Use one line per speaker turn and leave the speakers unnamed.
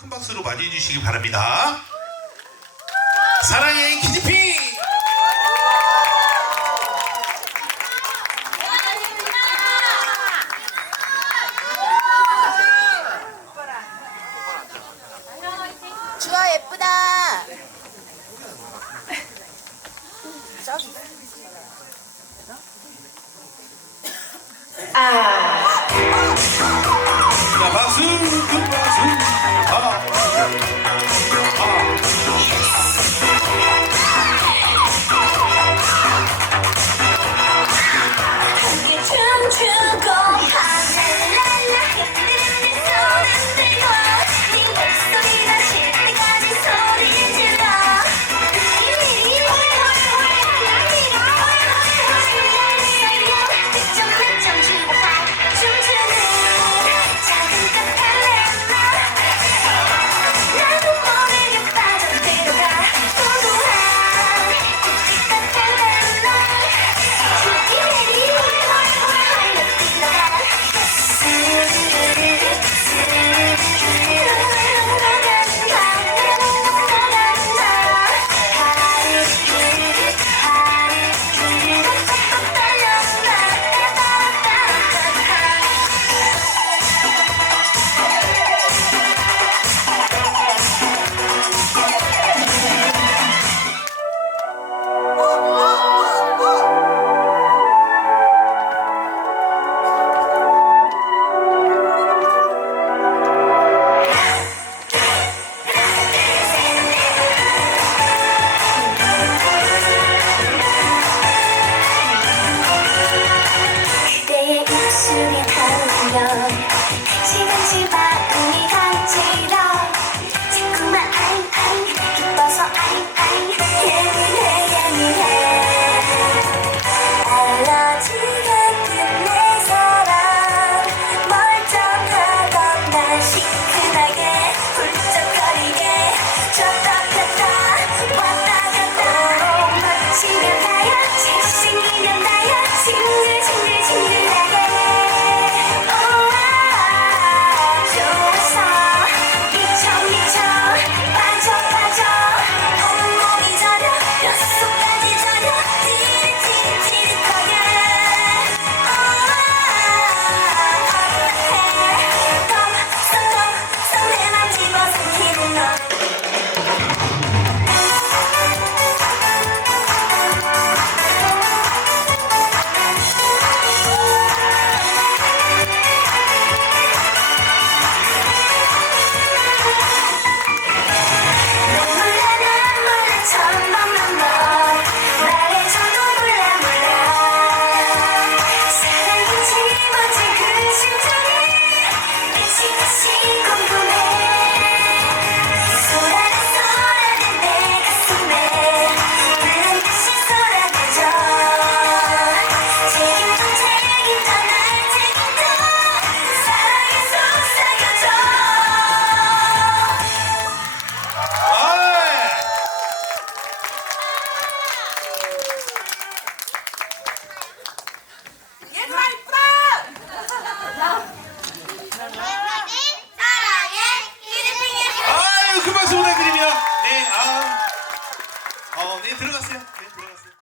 큰 박수로 맞이해 주시기 바랍니다. 사랑의 키즈피!
주아 예쁘다. 저기.
자, 박수! 들어갔어.